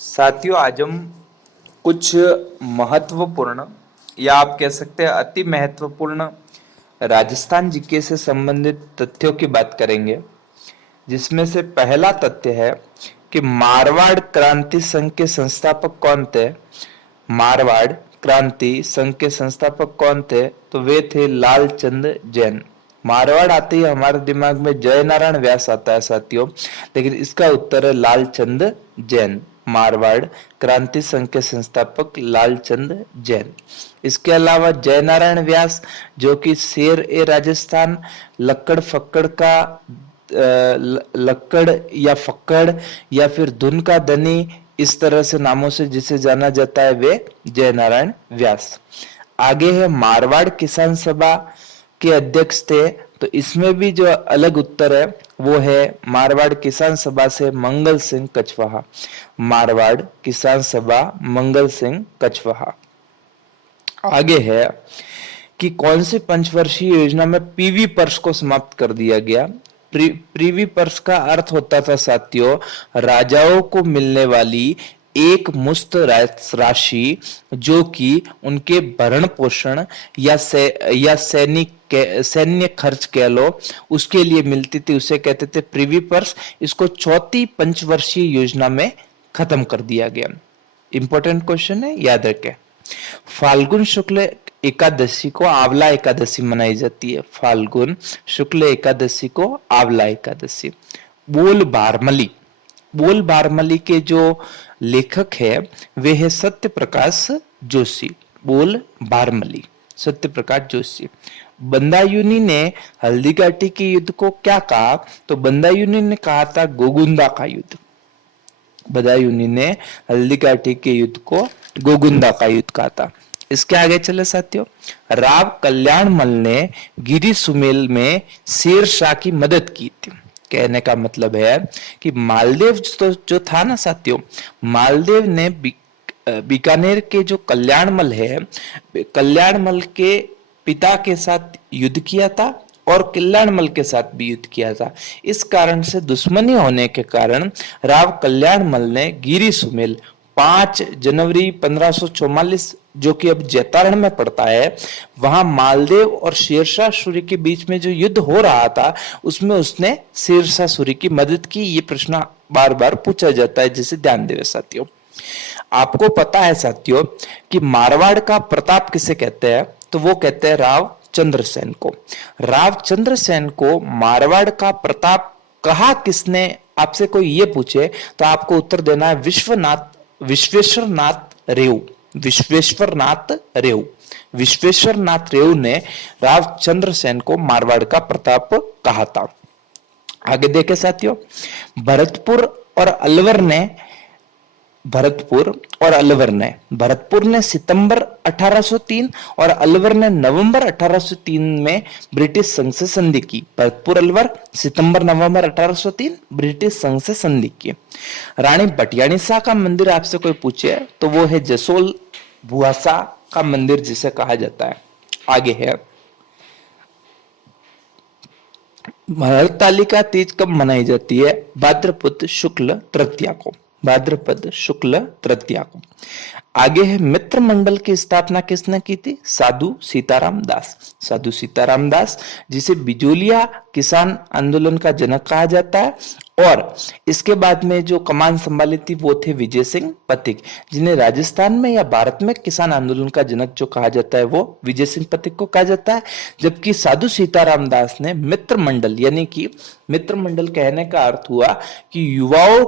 साथियों, आज हम कुछ महत्वपूर्ण या आप कह सकते हैं अति महत्वपूर्ण राजस्थान जीके से संबंधित तथ्यों की बात करेंगे, जिसमें से पहला तथ्य है कि मारवाड़ क्रांति संघ के संस्थापक कौन थे। मारवाड़ क्रांति संघ के संस्थापक कौन थे? तो वे थे लालचंद जैन। मारवाड़ आते ही हमारे दिमाग में जय नारायण व्यास आता है साथियों, लेकिन इसका उत्तर है लालचंद जैन। मारवाड़ क्रांति संघ के संस्थापक लालचंद जैन। इसके अलावा जय नारायण व्यास, जो कि शेर ए राजस्थान, लक्कड़ फक्कड़ का लक्कड़ या फक्कड़ या फिर धुन का धनी, इस तरह से नामों से जिसे जाना जाता है, वे जय नारायण व्यास। आगे है मारवाड़ किसान सभा के अध्यक्ष थे, तो इसमें भी जो अलग उत्तर है वो है मारवाड़ किसान सभा से मंगल सिंह कछवाहा। मारवाड़ किसान सभा मंगल सिंह कछवाहा। आगे है कि कौन सी पंचवर्षीय योजना में पीवी पर्स को समाप्त कर दिया गया। प्रीवी पर्स का अर्थ होता था साथियों, राजाओं को मिलने वाली एक मुश्त राशि जो कि उनके भरण पोषण या सैन्य खर्च कह लो उसके लिए मिलती थी, उसे कहते थे प्रीवी पर्स। इसको चौथी पंचवर्षीय योजना में खत्म कर दिया गया। इंपॉर्टेंट क्वेश्चन है, याद रखें। फाल्गुन शुक्ल एकादशी को आंवला एकादशी मनाई जाती है। फाल्गुन शुक्ल एकादशी को आंवला एकादशी। बोल बारमली के जो लेखक है वे है सत्य प्रकाश जोशी। बोल बारमली, सत्य प्रकाश जोशी। बंदायूनी ने हल्दीघाटी के युद्ध को क्या कहा? तो बंदायूनी ने कहा था गोगुंदा का युद्ध। बदायूनी ने हल्दीघाटी के युद्ध को गोगुंदा का युद्ध कहा था। इसके आगे चले साथियों, राव कल्याणमल ने गिरी सुमेल में शेर शाह की मदद की थी। कहने का मतलब है कि मालदेव जो था ना साथियों, मालदेव ने बीकानेर के जो कल्याणमल है, कल्याणमल के पिता के साथ युद्ध किया था और कल्याणमल के साथ भी युद्ध किया था। इस कारण से दुश्मनी होने के कारण राव कल्याणमल ने गिरी सुमेल 5 जनवरी 1544, जो कि अब जैतारण में पड़ता है, वहां मालदेव और शेरशाह सूरी के बीच में जो युद्ध हो रहा था उसमें उसने शेरशाह सूरी की मदद की। ये प्रश्न बार बार पूछा जाता है, जिसे ध्यान देवे साथियों। आपको पता है साथियों कि मारवाड़ का प्रताप किसे कहते हैं? तो वो कहते हैं राव चंद्रसेन को। राव चंद्रसेन को मारवाड़ का प्रताप कहा किसने? आपसे कोई ये पूछे तो आपको उत्तर देना है विश्वेश्वरनाथ रेऊ। विश्वेश्वरनाथ रेऊ ने राव चंद्रसेन को मारवाड़ का प्रताप कहा था। आगे देखे साथियों, भरतपुर और भरतपुर ने सितंबर 1803 और अलवर ने नवंबर 1803 में ब्रिटिश संघ से संधि की। भरतपुर अलवर सितंबर नवंबर 1803 ब्रिटिश संघ से संधि की। रानी बटियाणी शाह का मंदिर आपसे कोई पूछे तो वो है जसोल भुआसा का मंदिर, जिसे कहा जाता है। आगे है हरतालिका तीज कब मनाई जाती है? भाद्रपद शुक्ल तृतीया को। भाद्रपद शुक्ल तृतीया को। आगे है मित्र मंडल की स्थापना किसने की थी? साधु सीताराम दास। साधु सीताराम दास, जिसे बिजोलिया किसान आंदोलन का जनक कहा जाता है, और इसके बाद में जो कमान संभाली थी वो थे विजय सिंह पथिक, जिन्हें राजस्थान में या भारत में किसान आंदोलन का जनक जो कहा जाता है वो विजय सिंह पथिक को कहा जाता है। जबकि साधु सीताराम दास ने मित्र मंडल, यानी कि मित्र मंडल कहने का अर्थ हुआ कि युवाओं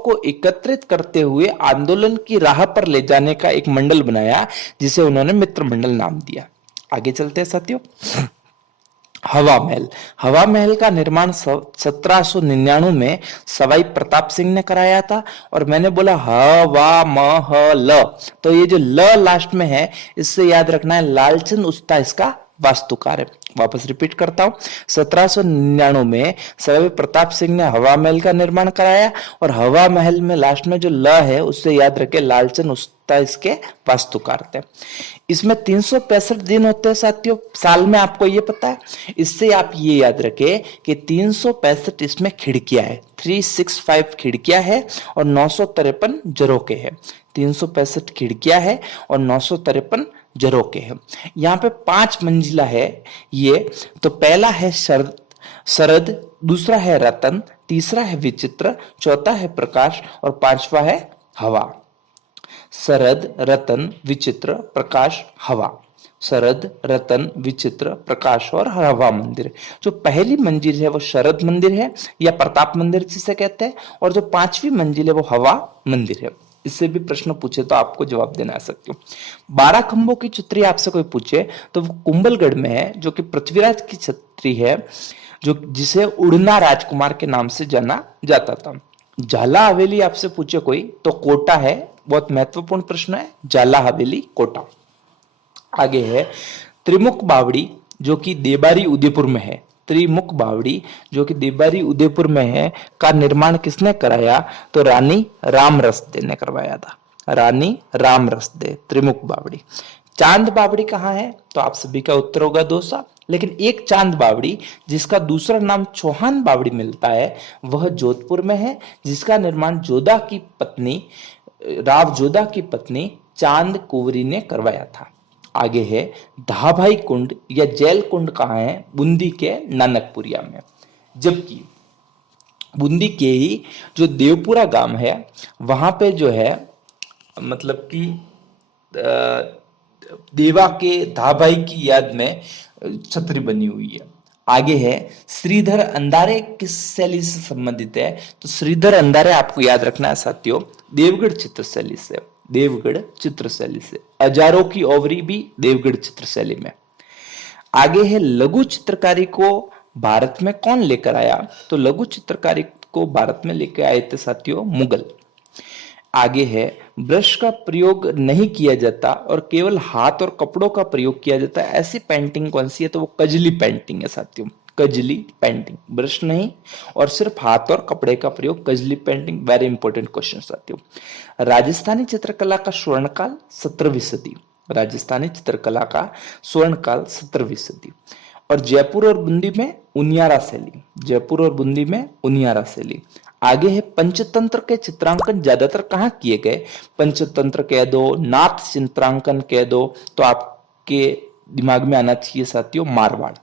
को एकत्रित करते हुए आंदोलन की राह पर ले जाने का एक मंडल बनाया, जिसे उन्होंने मित्र मंडल नाम दिया। आगे चलते हैं साथियों। हवा महल का निर्माण 1799 में सवाई प्रताप सिंह ने कराया था। और मैंने बोला हवामहल, तो ये जो ल लास्ट में है इससे याद रखना है लालचंद उस्ता इसका वास्तुकार है। वापस रिपीट करता हूं, 1799 में सर प्रताप सिंह ने हवा महल का निर्माण कराया और हवा महल में लास्ट में जो ल है उससे याद रखे लालचंद उस्ता इसके वास्तुकार थे। इसमें 365 दिन होते हैं साथियों साल में, आपको ये पता है। इससे आप ये याद रखे कि 365 इसमें खिड़कियां है, 365 खिड़कियां है और 953 झरोखे है। 365 खिड़कियां है और 953 झरोखे है। यहाँ पे 5 मंजिला है ये। तो पहला है शरद, दूसरा है रतन, तीसरा है विचित्र, चौथा है प्रकाश और पांचवा है हवा। शरद, रतन, विचित्र, प्रकाश, हवा। शरद, रतन, विचित्र, प्रकाश और हवा मंदिर। जो पहली मंजिल है वो शरद मंदिर है या प्रताप मंदिर जिसे कहते हैं, और जो 5वीं मंजिल है वो हवा मंदिर है। इससे भी प्रश्न पूछे तो आपको जवाब देना आ सकते हो। 12 खंभों की छतरी आपसे कोई पूछे तो वो कुंभलगढ़ में है, जो कि पृथ्वीराज की छतरी है, जो जिसे उड़ना राजकुमार के नाम से जाना जाता था। झाला हवेली आपसे पूछे कोई तो कोटा है, बहुत महत्वपूर्ण प्रश्न है, झाला हवेली कोटा। आगे है त्रिमुख बावड़ी जो कि देबारी उदयपुर में है। त्रिमुख बावड़ी जो कि देबारी उदयपुर में है का निर्माण किसने कराया? तो रानी रामरसदे ने करवाया था। रानी रामरसदे, त्रिमुख बावड़ी। चांद बावड़ी कहाँ है? तो आप सभी का उत्तर होगा दौसा। लेकिन एक चांद बावड़ी जिसका दूसरा नाम चौहान बावड़ी मिलता है वह जोधपुर में है, जिसका निर्माण जोधा की पत्नी राव जोधा की पत्नी चांद कुंवरी ने करवाया था। आगे है धाभाई कुंड या जैल कुंड कहाँ है? बूंदी के नानकपुरिया में। जबकि बूंदी के ही जो देवपुरा गांव है वहां पे जो है मतलब कि देवा के धाभाई की याद में छतरी बनी हुई है। आगे है श्रीधर अंधारे किस शैली से संबंधित है? तो श्रीधर अंधारे आपको याद रखना है साथियों, देवगढ़ चित्रशैली से। देवगढ़ चित्रशैली से। हजारों की ओवरी भी देवगढ़ चित्रशैली में। आगे है लघु चित्रकारी को भारत में कौन लेकर आया? तो लघु चित्रकारी को भारत में लेकर आए थे साथियों मुगल। आगे है ब्रश का प्रयोग नहीं किया जाता और केवल हाथ और कपड़ों का प्रयोग किया जाता है, ऐसी पेंटिंग कौन सी है? तो वो कजली पेंटिंग है साथियों। कजली पेंटिंग, ब्रश नहीं और सिर्फ हाथ और कपड़े का प्रयोग, Kajli painting. Very important question साथियों। राजस्थानी चित्रकला का स्वर्णकाल 17वीं सदी। राजस्थानी चित्रकला का स्वर्णकाल 17वीं सदी। और जयपुर और बूंदी में उनियारा शैली। जयपुर और बूंदी में उनियारा शैली। आगे है पंचतंत्र के चित्रांकन ज्यादातर कहाँ किए गए? पंचतंत्र कह दो, नाथ चित्रांकन कह दो, तो आपके दिमाग में आना चाहिए साथियों मारवाड़।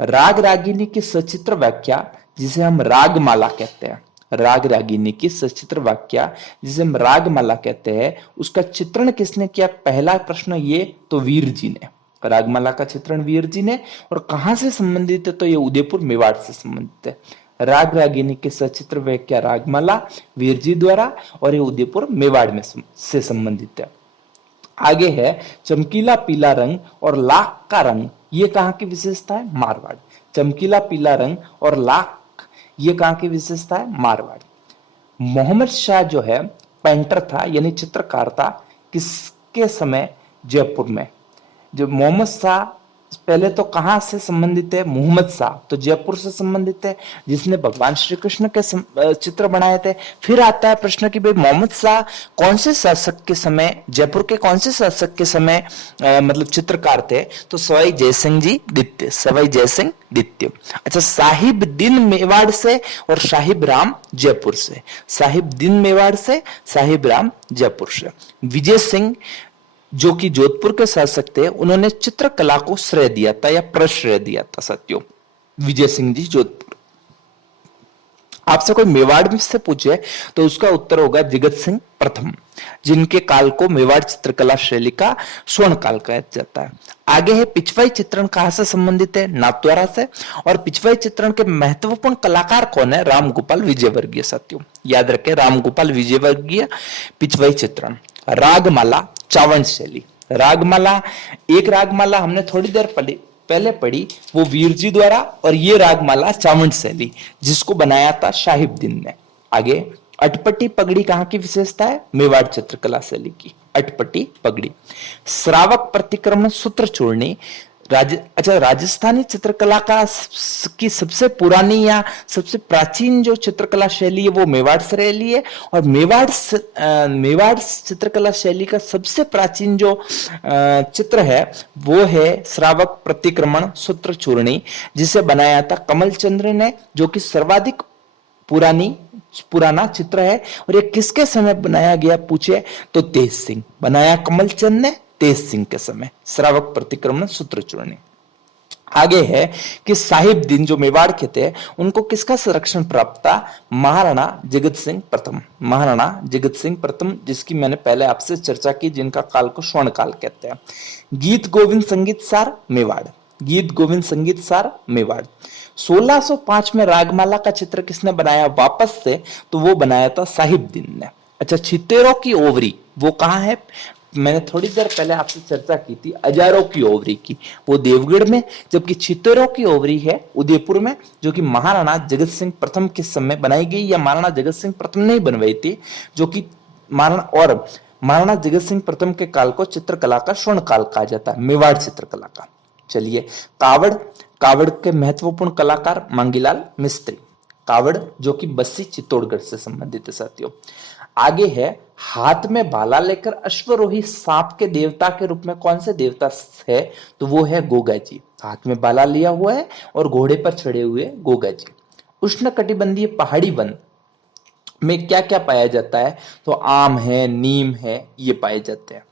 राग रागिनी की सचित्र व्याख्या जिसे हम रागमाला कहते हैं, राग रागिनी की सचित्र व्याख्या जिसे हम रागमाला कहते हैं, उसका चित्रण किसने किया? पहला प्रश्न ये तो वीर जी ने। रागमाला का चित्रण वीर जी ने। और कहां से संबंधित है? तो ये उदयपुर मेवाड़ से संबंधित है। राग रागिनी की सचित्र व्याख्या रागमाला वीर जी द्वारा और ये उदयपुर मेवाड़ में से संबंधित है। आगे है चमकीला पीला रंग और लाख का रंग, ये कहां की विशेषता है? मारवाड़। चमकीला पीला रंग और लाख, ये कहां की विशेषता है? मारवाड़। मोहम्मद शाह जो है पेंटर था यानी चित्रकार था, किसके समय? जयपुर में। जो मोहम्मद शाह पहले तो कहां से संबंधित है? मोहम्मद शाह तो जयपुर से संबंधित है, जिसने भगवान श्री कृष्ण के चित्र बनाए थे। फिर आता है प्रश्न कि भाई मोहम्मद शाह कौन से शासक के समय, जयपुर के कौन से शासक के समय मतलब चित्रकार थे? तो सवाई जयसिंह जी द्वितीय। सवाई जयसिंह द्वितीय। अच्छा, साहिब दिन मेवाड़ से और साहिब राम जयपुर से। साहिब दिन मेवाड़ से, साहिब राम जयपुर से। विजय सिंह जो कि जोधपुर के शासक थे, उन्होंने चित्रकला को श्रेय दिया था या प्रश्रय दिया था साथियों। विजय सिंह जी जोधपुर। आपसे कोई मेवाड़ से पूछे तो उसका उत्तर होगा जगत सिंह प्रथम, जिनके काल को मेवाड़ चित्रकला शैली का स्वर्ण काल कहा जाता है। आगे है पिछवाई चित्रण कहां से संबंधित है? नाथद्वारा से। और पिछवाई चित्रण के महत्वपूर्ण कलाकार कौन है? रामगोपाल विजयवर्गीय साथियों, याद रखें रामगोपाल विजयवर्गीय। पिछवाई चित्रण। रागमाला चावंड शैली। रागमाला, एक रागमाला हमने थोड़ी देर पहले पढ़ी, वो वीर जी द्वारा, और ये रागमाला चावंड शैली जिसको बनाया था साहिबदीन ने। आगे अटपटी पगड़ी कहां की विशेषता है? मेवाड़ चित्रकला शैली की अटपटी पगड़ी। श्रावक प्रतिक्रमण सूत्र चूर्णी अच्छा, राजस्थानी चित्रकला का की सबसे पुरानी या सबसे प्राचीन जो चित्रकला शैली है वो मेवाड़ से रही है, और मेवाड़ चित्रकला शैली का सबसे प्राचीन जो चित्र है वो है श्रावक प्रतिक्रमण सूत्र चूर्णी, जिसे बनाया था कमल चंद्र ने, जो कि सर्वाधिक पुराना चित्र है। और ये किसके समय बनाया गया पूछे तो तेज सिंह, बनाया कमल चंद ने तेज सिंह के समय, श्रावक प्रतिक्रमण सूत्र चूर्णी। आगे है कि साहिब दिन जो मेवाड़ के थे उनको किसका संरक्षण प्राप्त था? महाराणा जगत सिंह प्रथम, महाराणा जगत सिंह प्रथम, जिसकी मैंने पहले आपसे चर्चा की, जिनका काल को स्वर्ण काल कहते हैं। गीत गोविंद संगीत सार मेवाड़, गीत गोविंद संगीत सार मेवाड़। 1605 में रागमाला का चित्र किसने बनाया वापस से? तो वो बनाया था साहिब दिन ने। अच्छा, छितेरों की ओवरी वो कहां है? मैंने थोड़ी देर पहले आपसे चर्चा की थी अजारों की ओवरी की, वो देवगढ़ में, जबकि छितेरों की ओवरी है उदयपुर में, जो कि महाराणा जगत सिंह प्रथम के समय बनाई गई, या महाराणा जगत सिंह प्रथम ने ही बनवाई थी, जो कि महाराणा जगत सिंह प्रथम के काल को चित्रकला का स्वर्ण काल कहा जाता है, मेवाड़ चित्रकला का। चलिए, कावड़ के महत्वपूर्ण कलाकार मांगीलाल मिस्त्री, कावड़ जो कि बस्सी चित्तौड़गढ़ से संबंधित है साथियों। आगे है, हाथ में भाला लेकर अश्वरोही सांप के देवता के रूप में कौन से देवता है? तो वो है गोगा जी, हाथ में भाला लिया हुआ है और घोड़े पर चढ़े हुए गोगा जी। उष्ण कटिबंधीय पहाड़ी वन में क्या क्या पाया जाता है? तो आम है, नीम है, ये पाए जाते हैं।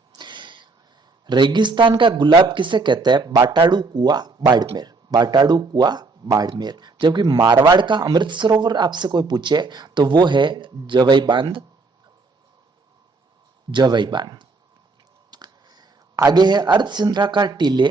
रेगिस्तान का गुलाब किसे कहते हैं? बाटाड़ू कुआ बाड़मेर, बाटाड़ू कुआ बाड़मेर। जबकि मारवाड़ का अमृत सरोवर आपसे कोई पूछे तो वो है जवई बांध, जवई बांध। आगे है, अर्धचंद्राकार टीले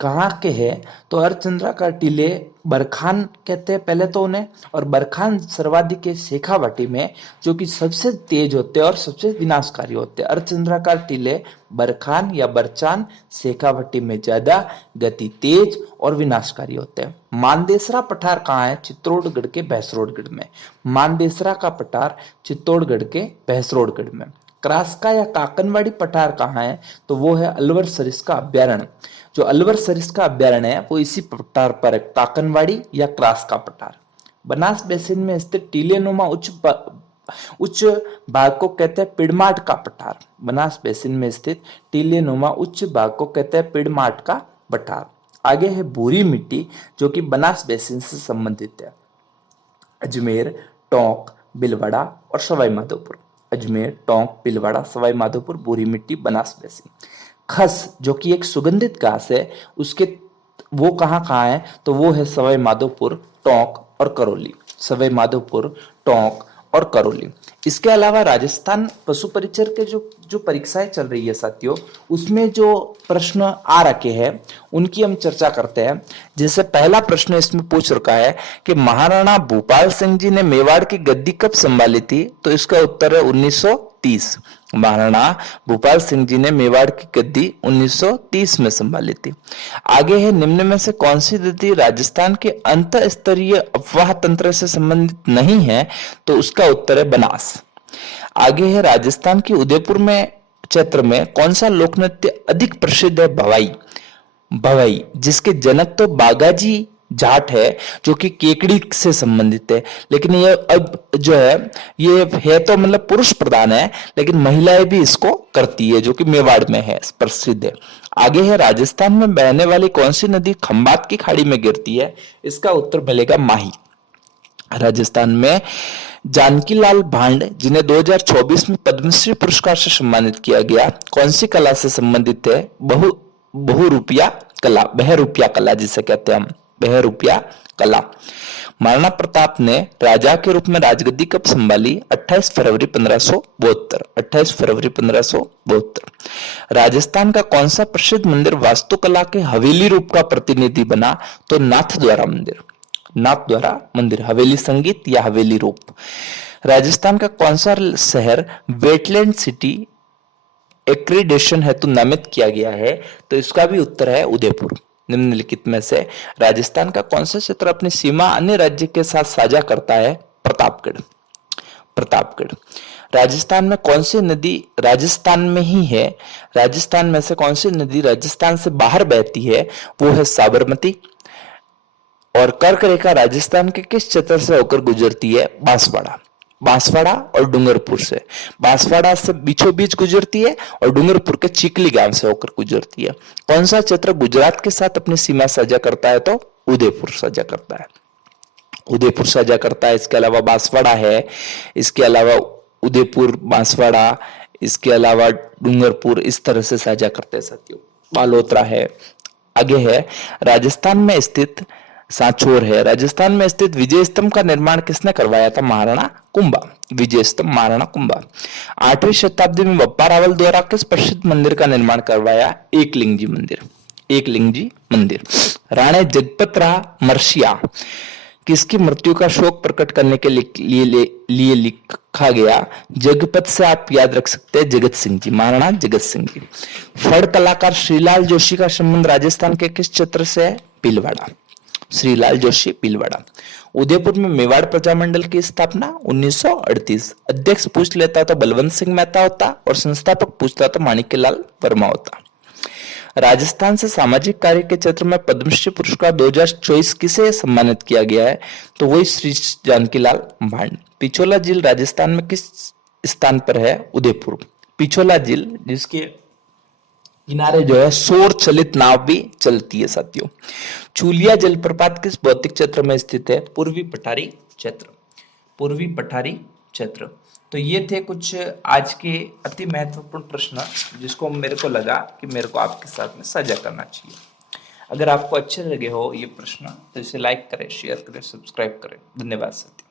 कहाँ के हैं? तो अर्धचंद्राकार टीले बरखान कहते हैं पहले तो उन्हें, और बरखान सर्वाधिक है शेखावाटी में, जो कि सबसे तेज होते हैं और सबसे विनाशकारी होते हैं। अर्धचंद्राकार टीले बरखान या बरचान शेखावाटी में ज्यादा गति तेज और विनाशकारी होते हैं। मानदेसरा पठार कहाँ है? चित्तौड़गढ़ के भैंसरोडगढ़ में, मानदेसरा का पठार चित्तौड़गढ़ के भैंसरोडगढ़ में। क्रास्का या काकनवाड़ी पठार कहाँ है? तो वो है अलवर सरिस्का अभ्यारण्य, जो अलवर सरिस्का अभ्यारण्य है वो इसी पठार पर है, काकनवाड़ी या क्रास्का पठार। बनास बेसिन में स्थित टीलेनुमा उच्च भाग को कहते हैं पिड़माट का पठार, बनास बेसिन में स्थित टीलेनुमा उच्च भाग को कहते हैं पिड़माट का पठार। आगे है भूरी मिट्टी, जो कि बनास बेसिन से संबंधित है। अजमेर, टोंक, भीलवाड़ा और सवाई माधोपुर, अजमेर, टोंक, भीलवाड़ा, सवाई माधोपुर, भूरी मिट्टी, बनास बेसिन। खस जो कि एक सुगंधित घास है, उसके वो कहाँ कहाँ है? तो वो है सवाई माधोपुर, टोंक और करौली, सवाई माधोपुर, टोंक और करौली। इसके अलावा राजस्थान पशु परिचर के जो परीक्षाएं चल रही है साथियों, उसमें जो प्रश्न आ रखे हैं उनकी हम चर्चा करते हैं। जैसे पहला प्रश्न इसमें पूछ रखा है कि महाराणा भूपाल सिंह जी ने मेवाड़ की गद्दी कब संभाली थी? तो इसका उत्तर है 1930। महाराणा भूपाल सिंह जी ने मेवाड़ की गद्दी 1930 में संभाली थी। आगे है, निम्न में से कौन सी नदी राजस्थान के अंत स्तरीय अफवाह तंत्र से संबंधित नहीं है? तो उसका उत्तर है बनास। आगे है, राजस्थान की उदयपुर में क्षेत्र में कौन सा लोक नृत्य अधिक प्रसिद्ध है? भवाई, भवाई, जिसके जनक तो बागाजी जाट है, जो कि केकड़ी से संबंधित है। लेकिन ये अब जो है ये है तो मतलब पुरुष प्रधान है, लेकिन महिलाएं भी इसको करती है, जो कि मेवाड़ में है, प्रसिद्ध है। आगे है, राजस्थान में बहने वाली कौन सी नदी खंबात की खाड़ी में गिरती है? इसका उत्तर मिलेगा माही। राजस्थान में जानकीलाल भांड, जिन्हें 2024 में पद्मश्री पुरस्कार से सम्मानित किया गया, कौन सी कला से संबंधित है? बहुरूपिया कला, बहरूपिया कला जिसे कहते हैं हम, बहरूपिया कला। महाराणा प्रताप ने राजा के रूप में राजगद्दी कब संभाली? 28 फरवरी 1572, 28 फरवरी 1572। राजस्थान का कौन सा प्रसिद्ध मंदिर वास्तुकला के हवेली रूप का प्रतिनिधि बना? तो नाथद्वारा मंदिर, नाथद्वारा मंदिर, हवेली संगीत या हवेली रूप। राजस्थान का कौन सा शहर वेटलैंड सिटी एक्रीडेशन हेतु नामित किया गया है? तो इसका भी उत्तर है उदयपुर। निम्नलिखित में से राजस्थान का कौन सा क्षेत्र अपनी सीमा अन्य राज्य के साथ साझा करता है? प्रतापगढ़, प्रतापगढ़। राजस्थान में कौन सी नदी राजस्थान में ही है, राजस्थान में से कौन सी नदी राजस्थान से बाहर बहती है, वो है साबरमती। और कर्क रेखा राजस्थान के किस क्षेत्र से होकर गुजरती है, बांसवाड़ा। बांसवाड़ा और डूंगरपुर से, बांसवाड़ा से बीचों बीच गुजरती है और डूंगरपुर के चिकली गांव से होकर गुजरती है। कौन सा क्षेत्र गुजरात के साथ अपनी सीमा साझा करता है, तो उदयपुर साझा करता है, उदयपुर साझा करता है। इसके अलावा बांसवाड़ा है, इसके अलावा उदयपुर, बांसवाड़ा, इसके अलावा डूंगरपुर, इस तरह से साझा करते हैं साथियों। बालोतरा है। आगे है राजस्थान में स्थित सांचौर है। राजस्थान में स्थित विजय स्तंभ का निर्माण किसने करवाया था, महाराणा कुंभा। विजय स्तंभ महाराणा कुंभा। 8वीं शताब्दी में बप्पा रावल द्वारा किस प्रसिद्ध मंदिर का निर्माण करवाया, एकलिंगजी मंदिर। एकलिंगजी मंदिर। राणे जगपत राव मर्सिया किसकी मृत्यु का शोक प्रकट करने के लिए लिखा गया, जगपत से आप याद रख सकते हैं जगत सिंह जी, महाराणा जगत सिंह जी। फड़ कलाकार श्रीलाल जोशी का संबंध राजस्थान के किस क्षेत्र से है, भीलवाड़ा। श्रीलाल जोशी, भीलवाड़ा। उदयपुर में मेवाड़ प्रजामंडल की स्थापना 1938। अध्यक्ष पूछ लेता तो बलवंत सिंह मेहता होता और संस्थापक पूछता तो माणिक्यलाल वर्मा होता। राजस्थान से सामाजिक कार्य के क्षेत्र में पद्मश्री पुरस्कार 2024 किसे सम्मानित किया गया है, तो वही श्री जानकीलाल भांड। पिछोला झील राजस्थान में किस स्थान पर है, उदयपुर। पिछोला झील जिसके किनारे जो है सौर चलित नाव भी चलती है साथियों। चूलिया जलप्रपात किस भौतिक क्षेत्र में स्थित है, पूर्वी पठारी क्षेत्र। पूर्वी पठारी क्षेत्र। तो ये थे कुछ आज के अति महत्वपूर्ण प्रश्न जिसको मेरे को लगा कि मेरे को आपके साथ में साझा करना चाहिए। अगर आपको अच्छे लगे हो ये प्रश्न तो इसे लाइक करें, शेयर करें, सब्सक्राइब करें। धन्यवाद साथियों।